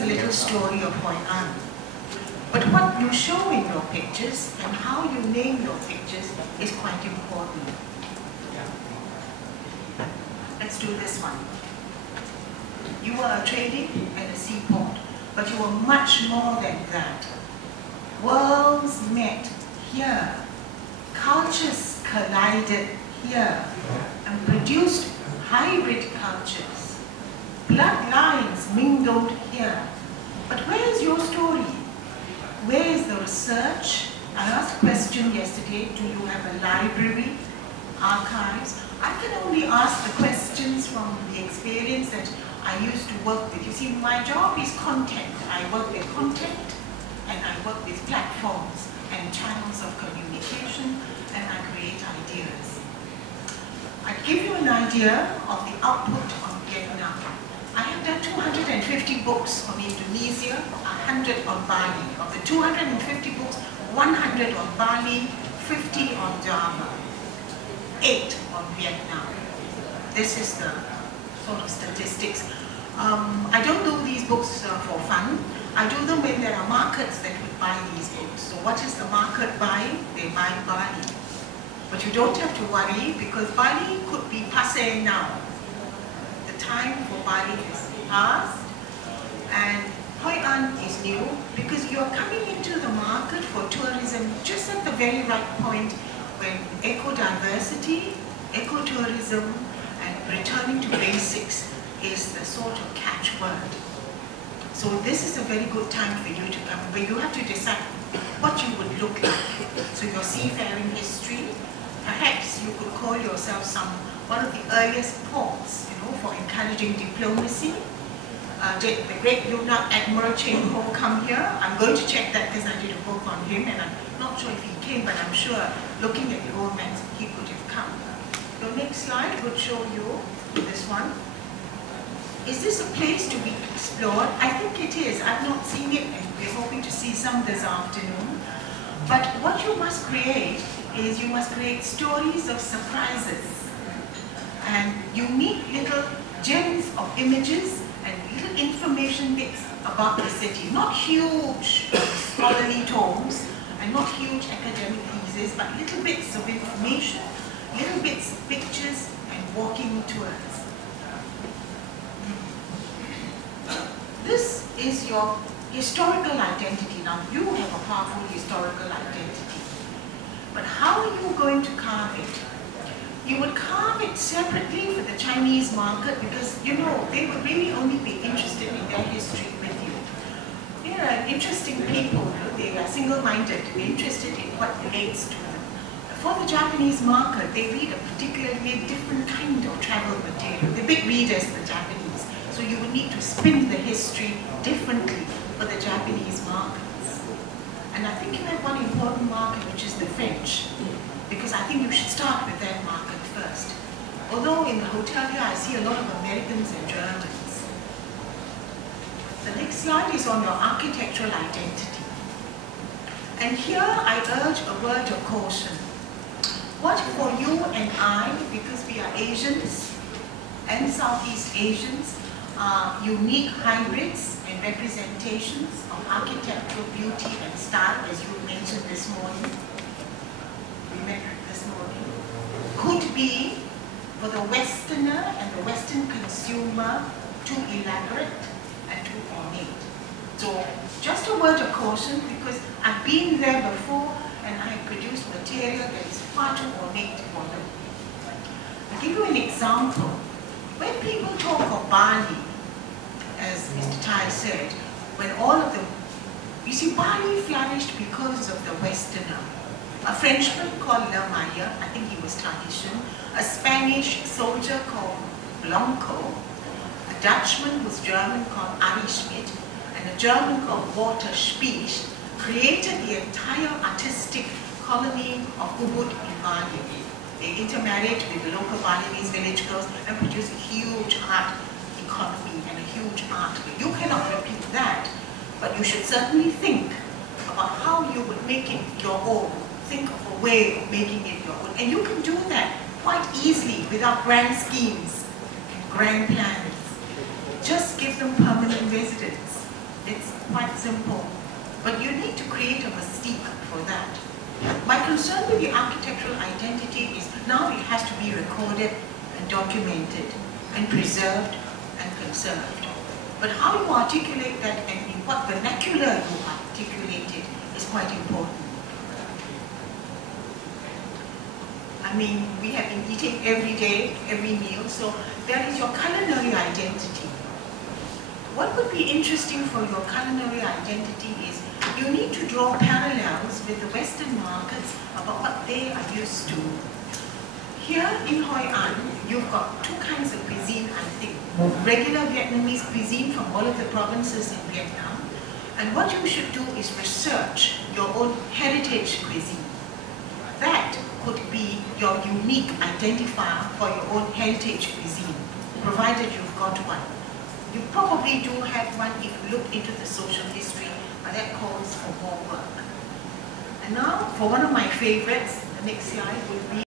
us a little story of Hoi An. But what you show in your pictures and how you name your pictures is quite important. Let's do this one. You were trading at a seaport, but you were much more than that. Worlds met here. Cultures collided here and produced hybrid cultures. Bloodlines mingled here. But where is your story? Where is the research? I asked a question yesterday, do you have a library, archives? I can only ask the questions from the experience that I used to work with. You see, my job is content. I work with content and I work with platforms and channels of communication, and I create ideas. I give you an idea of the output on Vietnam. I have done 250 books on Indonesia, 100 on Bali. Of the 250 books, 100 on Bali, 50 on Java, 8 on Vietnam. This is the sort of statistics. I don't do these books for fun. I do them when there are markets that would buy these books. So what is the market buying? They buy Bali. But you don't have to worry because Bali could be passé now. The time for Bali is past and Hoi An is new because you're coming into the market for tourism just at the very right point when eco-diversity, eco-tourism and returning to basics is the sort of catchword. So this is a very good time for you to come, where you have to decide what you would look like. So your seafaring history, perhaps you could call yourself one of the earliest ports, for encouraging diplomacy. The great Lieutenant Admiral Cheng Ho come here. I'm going to check that because I did a book on him, and I'm not sure if he came, but I'm sure looking at the old maps, he could have come. The next slide would show you this one. Is this a place to be explored? I think it is. I've not seen it, and we're hoping to see some this afternoon. But what you must create is you must create stories of surprises and unique little gems of images and little information bits about the city. Not huge scholarly tomes and not huge academic theses, but little bits of information, little bits of pictures and walking tours. This is your historical identity. Now, you have a powerful historical identity. But how are you going to carve it? You would carve it separately for the Chinese market because, they would really only be interested in their history with you. They are interesting people. They are single-minded. They're interested in what relates to them. For the Japanese market, they read a particularly different kind of travel material. They're big readers, the Japanese. So you would need to spin the history differently for the Japanese markets. And I think you have one important market, which is the French, because I think you should start with that market first. Although in the hotel here, I see a lot of Americans and Germans. The next slide is on your architectural identity. And here I urge a word of caution. What for you and I, because we are Asians and Southeast Asians, are unique hybrids and representations of architectural beauty and style, as you mentioned this morning, could be for the Westerner and the Western consumer too elaborate and too ornate. So just a word of caution, because I've been there before and I have produced material that is far too ornate for them. I'll give you an example. When people talk of Bali, as Mr. Tai said, when all of them, you see, Bali flourished because of the Westerner. A Frenchman called Le Maire, I think he was Tahitian, a Spanish soldier called Blanco, a Dutchman who was German called Ari Schmidt, and a German called Walter Spies created the entire artistic colony of Ubud in Bali. They intermarried with the local Balinese village girls and produced a huge art economy and a huge art. You cannot repeat that, but you should certainly think about how you would make it your own. Think of a way of making it your own. And you can do that quite easily without grand schemes and grand plans. Just give them permanent residence. quite simple, but you need to create a mystique for that. My concern with the architectural identity is now it has to be recorded and documented and preserved and conserved. But how you articulate that and in what vernacular you articulate it is quite important. I mean, we have been eating every day, every meal, so there is your culinary identity. What would be interesting for your culinary identity is you need to draw parallels with the Western markets about what they are used to. Here in Hoi An, you've got two kinds of cuisine, I think. Regular Vietnamese cuisine from all of the provinces in Vietnam. And what you should do is research your own heritage cuisine. That could be your unique identifier for your own heritage cuisine, provided you've got one. You probably do have one if you look into the social history, but that calls for more work. And now, for one of my favorites, the next slide would be